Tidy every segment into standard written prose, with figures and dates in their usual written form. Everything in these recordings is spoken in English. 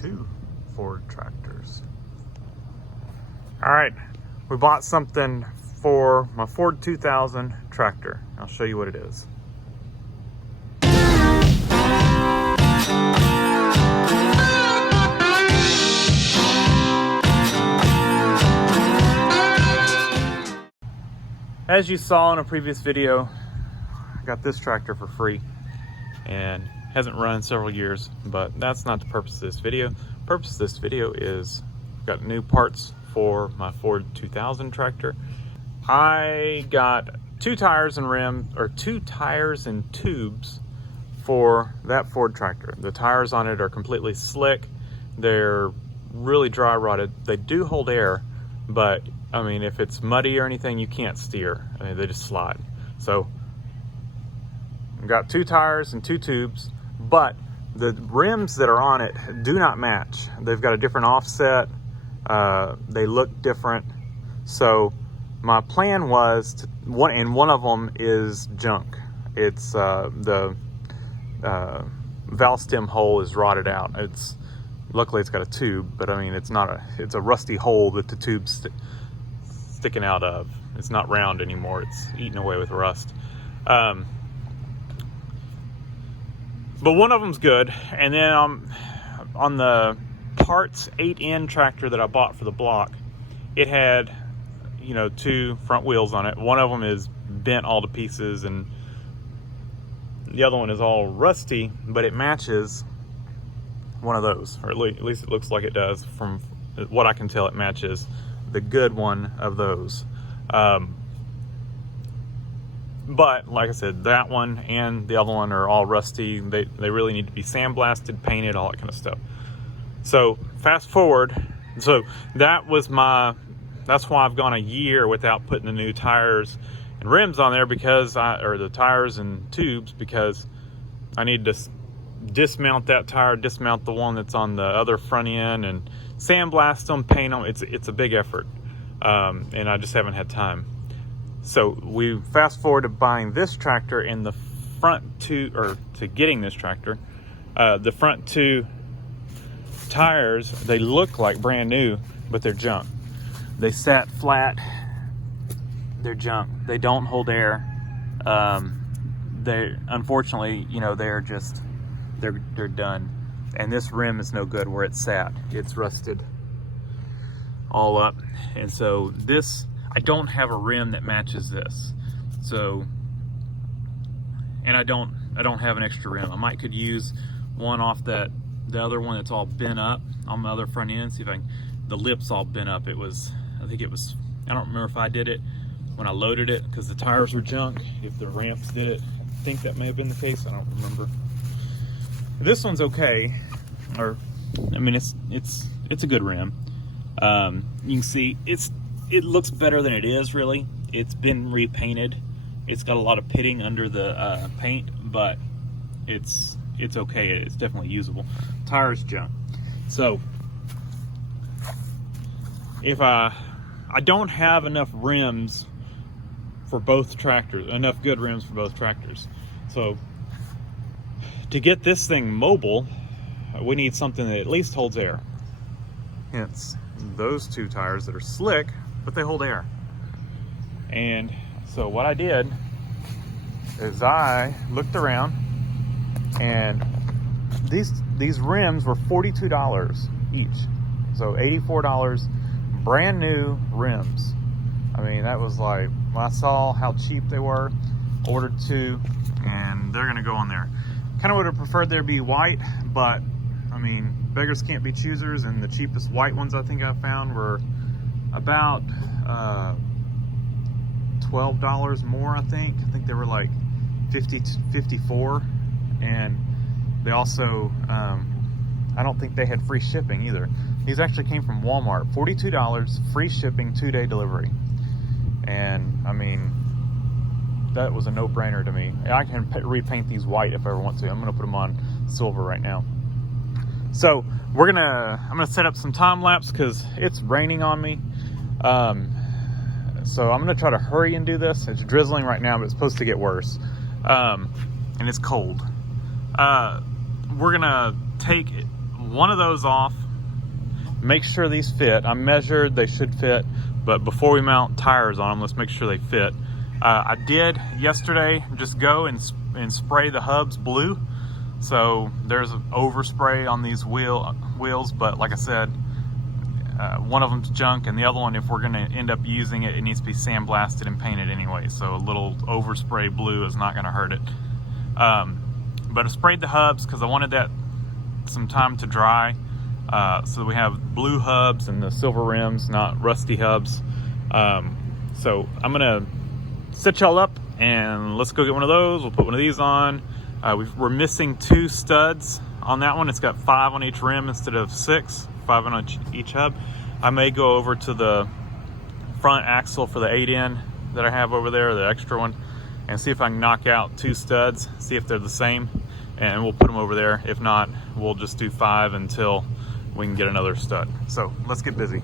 2 Ford tractors. All right, we bought something for my Ford 2000 tractor. I'll show you what it is. As you saw in a previous video, I got this tractor for free and hasn't run in several years, but that's not the purpose of this video. The purpose of this video is I've got new parts for my Ford 2000 tractor. I got 2 tires and rim, or 2 tires and tubes for that Ford tractor. The tires on it are completely slick. They're really dry rotted. They do hold air, but I mean, if it's muddy or anything, you can't steer. I mean, they just slide. So I've got 2 tires and 2 tubes, but the rims that are on it do not match. They've got a different offset. They look different. So my plan was to, one of them is junk. It's the valve stem hole is rotted out. Luckily it's got a tube, but I mean, it's a rusty hole that the tube's sticking out of. It's not round anymore. It's eaten away with rust. But one of them's good. And then on the parts 8N tractor that I bought for the block, it had, 2 front wheels on it. One of them is bent all to pieces and the other one is all rusty, but it matches one of those, or at least it looks like it does. From what I can tell, it matches the good one of those. But like I said, that one and the other one are all rusty. They really need to be sandblasted, painted, all that kind of stuff. So fast forward, so that's why I've gone a year without putting the new tires and rims on there, or the tires and tubes, because I need to dismount that tire, dismount the one that's on the other front end, and sandblast them, paint them. It's a big effort, and I just haven't had time. So we fast forward to buying this tractor, and the front to getting this tractor, the front 2 tires, they look like brand new, but they're junk. They sat flat. They're junk. They don't hold air. They unfortunately, they're done. And this rim is no good where it's sat. It's rusted all up. And so I don't have a rim that matches this. So, and I don't have an extra rim. I could use one off the other one that's all bent up on the other front end. See if the lip's all bent up. I don't remember if I did it when I loaded it because the tires were junk. If the ramps did it, I think that may have been the case. I don't remember. This one's okay. It's a good rim. You can see it looks better than it is, really. It's been repainted. It's got a lot of pitting under the paint, but it's okay. It's definitely usable. Tires junk. So if I don't have enough rims for both tractors, enough good rims for both tractors. So to get this thing mobile, we need something that at least holds air. Hence those 2 tires that are slick, but they hold air. And so what I did is I looked around, and these rims were $42 each. So $84, brand new rims. I mean, that was like, when I saw how cheap they were, ordered 2, and they're gonna go on there. Kind of would have preferred there be white, but I mean, beggars can't be choosers, and the cheapest white ones I think I found were about $12 more. I think they were like 50 to 54, and they also I don't think they had free shipping either. These actually came from Walmart. $42, free shipping, 2-day delivery. And I mean, that was a no-brainer to me. I can repaint these white if I ever want to. I'm gonna put them on silver right now. So I'm gonna set up some time lapse because it's raining on me. So I'm gonna try to hurry and do this. It's drizzling right now, but it's supposed to get worse. And it's cold. We're gonna take one of those off. Make sure these fit. I measured, they should fit, but before we mount tires on them, let's make sure they fit. I did yesterday just go and spray the hubs blue. So there's an overspray on these wheels, but like I said, one of them's junk, and the other one, if we're gonna end up using it, it needs to be sandblasted and painted anyway. So a little overspray blue is not gonna hurt it. But I sprayed the hubs because I wanted that some time to dry. So we have blue hubs and the silver rims, not rusty hubs. So I'm gonna set y'all up and let's go get one of those. We'll put one of these on. We're missing 2 studs on that one. It's got 5 on each rim instead of 6, 5 on each hub. I may go over to the front axle for the 8N that I have over there, the extra one, and see if I can knock out 2 studs, see if they're the same, and we'll put them over there. If not, we'll just do 5 until we can get another stud. So let's get busy.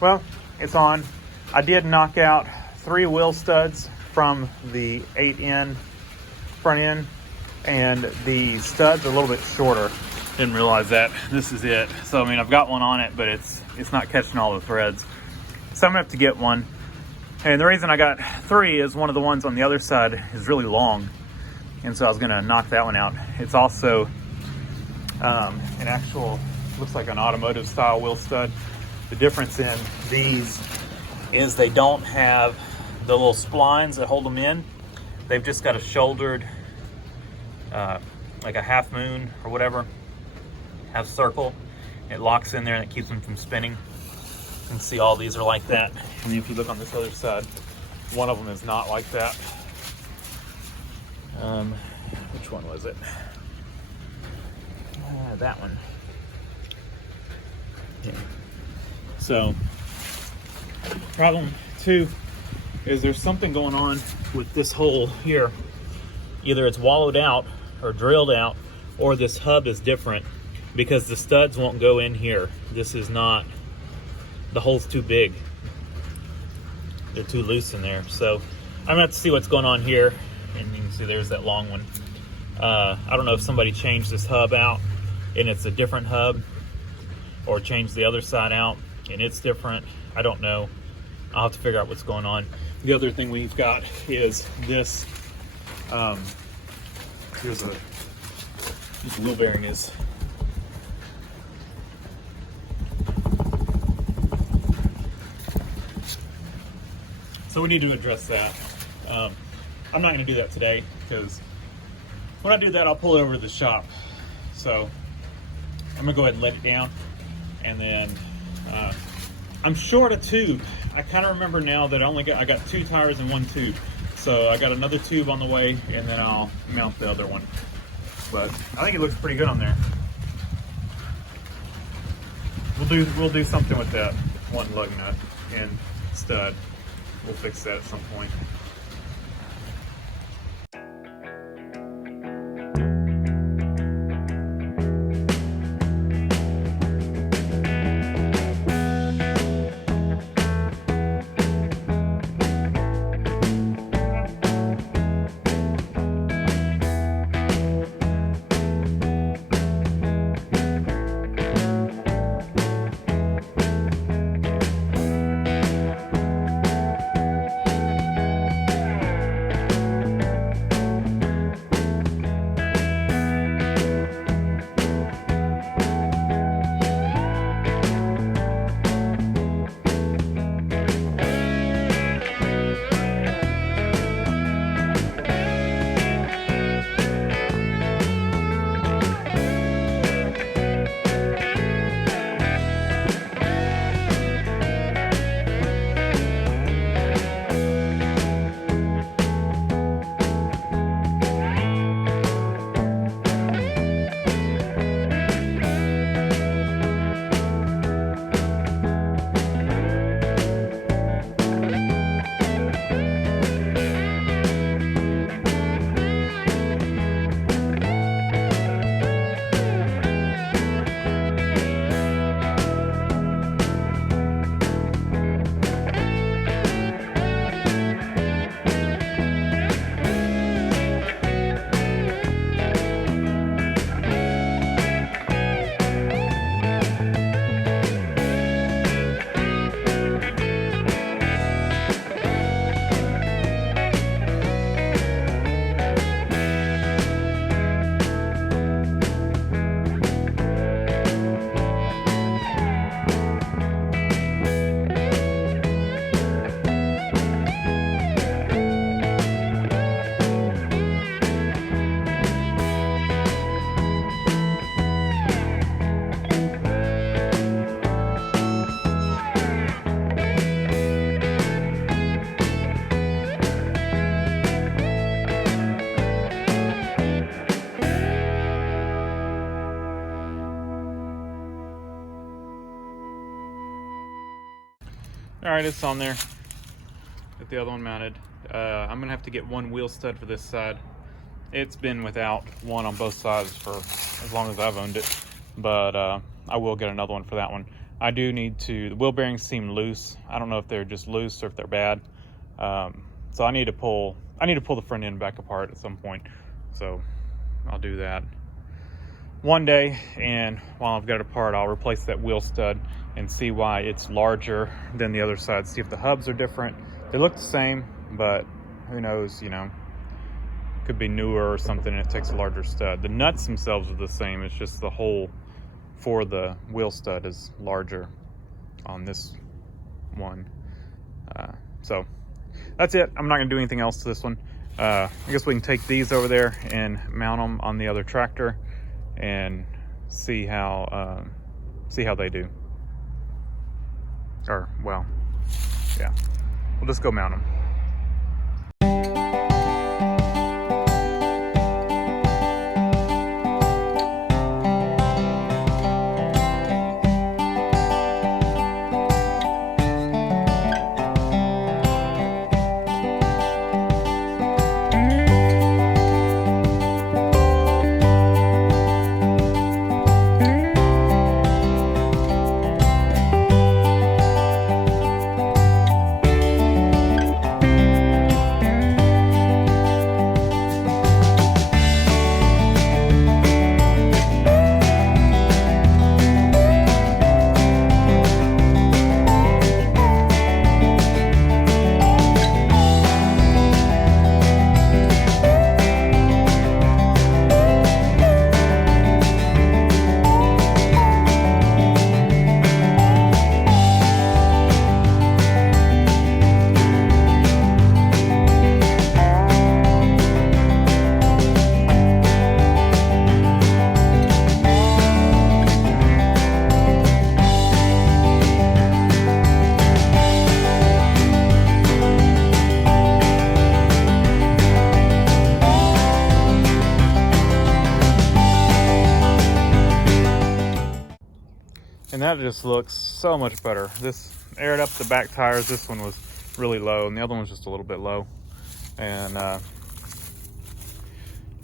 Well, it's on. I did knock out 3 wheel studs from the 8N front end, and the studs are a little bit shorter. Didn't realize that. This is it. So I mean, I've got one on it, but it's not catching all the threads. So I'm gonna have to get one. And the reason I got 3 is one of the ones on the other side is really long, and so I was gonna knock that one out. It's also an actual, looks like an automotive style wheel stud. The difference in these is they don't have the little splines that hold them in. They've just got a shouldered, like a half moon or whatever, half circle. It locks in there and it keeps them from spinning. You can see all these are like that. And if you look on this other side, one of them is not like that. Which one was it? That one. Yeah. So, problem 2 is there's something going on with this hole here. Either it's wallowed out or drilled out, or this hub is different because the studs won't go in here. This is not, the hole's too big. They're too loose in there. So I'm gonna have to see what's going on here. And you can see there's that long one. I don't know if somebody changed this hub out and it's a different hub. or change the other side out and it's different. I don't know. I'll have to figure out what's going on. The other thing we've got is this. Here's this wheel bearing is. So we need to address that. I'm not going to do that today because when I do that, I'll pull it over to the shop. So I'm going to go ahead and let it down, and then I'm short a tube. I kind of remember now that I got 2 tires and 1 tube. So I got another tube on the way, and then I'll mount the other one. But I think it looks pretty good on there. We'll do something with that one lug nut and stud. We'll fix that at some point. All right, it's on there. Got the other one mounted. I'm gonna have to get 1 wheel stud for this side. It's been without one on both sides for as long as I've owned it, but I will get another one for that one. I do need to, the wheel bearings seem loose. I don't know if they're just loose or if they're bad. So I need to pull the front end back apart at some point. So I'll do that one day, and while I've got it apart, I'll replace that wheel stud and see why it's larger than the other side. See if the hubs are different. They look the same, but who knows, you know, could be newer or something and it takes a larger stud. The nuts themselves are the same, it's just the hole for the wheel stud is larger on this one. So that's it. I'm not gonna do anything else to this one. I guess we can take these over there and mount them on the other tractor and see how they do. Or, well, yeah, we'll just go mount them. And that just looks so much better. This aired up the back tires. This one was really low, and the other one was just a little bit low. And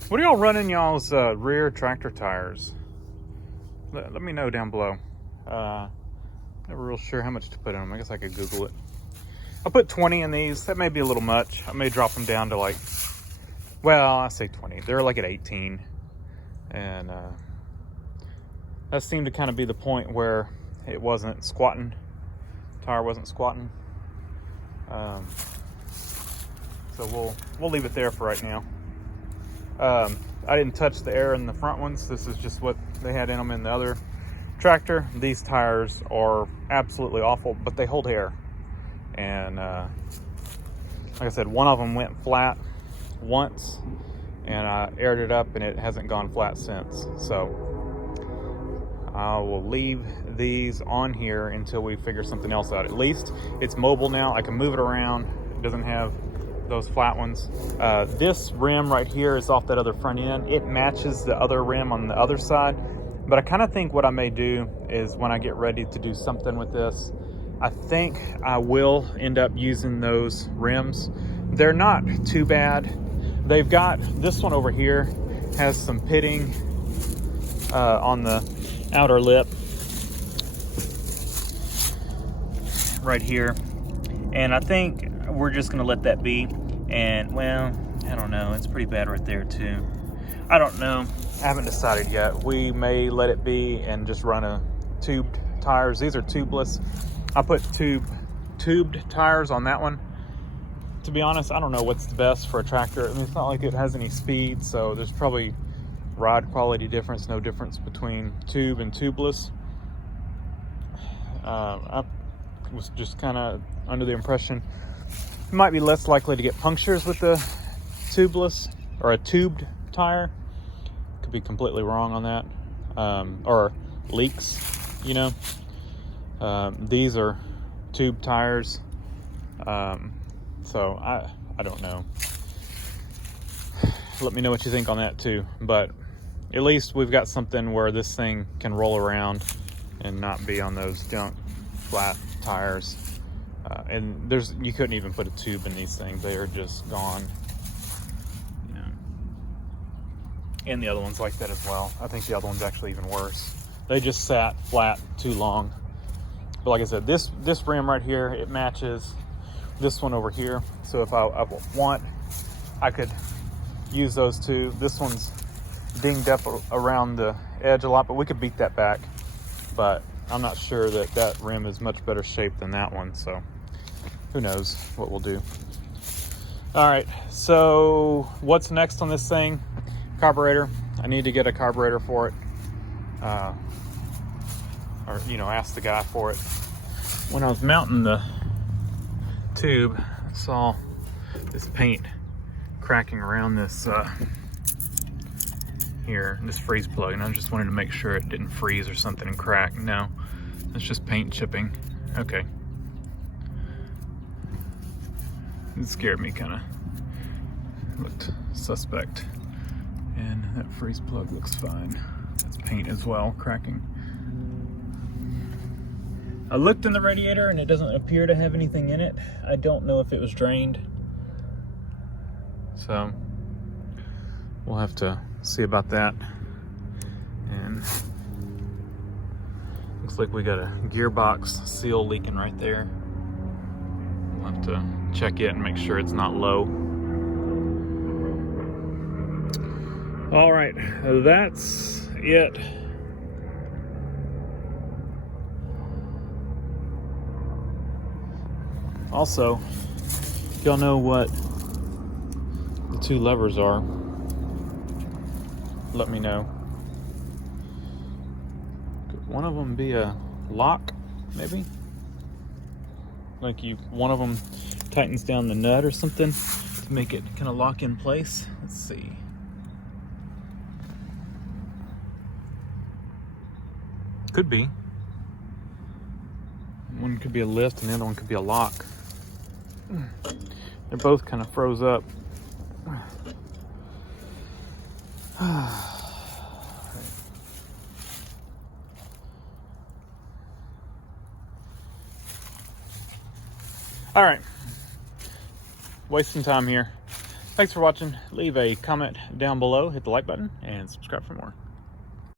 what do y'all run in y'all's rear tractor tires? Let me know down below. Never real sure how much to put in them. I guess I could Google it. I'll put 20 in these. That may be a little much. I may drop them down to like, well, I say 20. They're like at 18. And that seemed to kind of be the point where it wasn't squatting. Tire wasn't squatting. So we'll leave it there for right now. I didn't touch the air in the front ones. This is just what they had in them in the other tractor. These tires are absolutely awful, but they hold air. And like I said, one of them went flat once, and I aired it up and it hasn't gone flat since. So I will leave these on here until we figure something else out. At least it's mobile now. I can move it around. It doesn't have those flat ones. This rim right here is off that other front end. It matches the other rim on the other side. But I kind of think what I may do is when I get ready to do something with this, I think I will end up using those rims. They're not too bad. They've got, this one over here has some pitting on the outer lip right here. And I think we're just gonna let that be. And well, I don't know, it's pretty bad right there too. I don't know, I haven't decided yet. We may let it be and just run a tubed tires. These are tubeless. I put tubed tires on that one. To be honest, I don't know what's the best for a tractor. I mean, it's not like it has any speed, so there's probably ride quality difference, no difference between tube and tubeless. I was just kind of under the impression it might be less likely to get punctures with the tubeless or a tubed tire. Could be completely wrong on that. Or leaks, you know. These are tube tires. So I don't know. Let me know what you think on that too. But at least we've got something where this thing can roll around and not be on those junk flat tires. And you couldn't even put a tube in these things. They are just gone. You know. And the other one's like that as well. I think the other one's actually even worse. They just sat flat too long. But like I said, this rim right here, it matches this one over here. So if I want, I could use those two. This one's dinged up around the edge a lot, but we could beat that back. But I'm not sure that that rim is much better shape than that one. So who knows what we'll do. All right, so what's next on this thing? Carburetor. I need to get a carburetor for it. Or, you know, ask the guy for it. When I was mounting the tube, I saw this paint cracking around this this freeze plug, and I just wanted to make sure it didn't freeze or something and crack. No, it's just paint chipping. Okay. It scared me, kind of looked suspect. And that freeze plug looks fine. That's paint as well, cracking. I looked in the radiator and it doesn't appear to have anything in it. I don't know if it was drained. So we'll have to see about that. And looks like we got a gearbox seal leaking right there. We'll have to check it and make sure it's not low. All right, that's it. Also, if y'all know what the two levers are, let me know. Could one of them be a lock, maybe? Like one of them tightens down the nut or something to make it kind of lock in place. Let's see. Could be. One could be a lift and the other one could be a lock. They're both kind of froze up. All right, wasting time here. Thanks for watching. Leave a comment down below, hit the like button, and subscribe for more.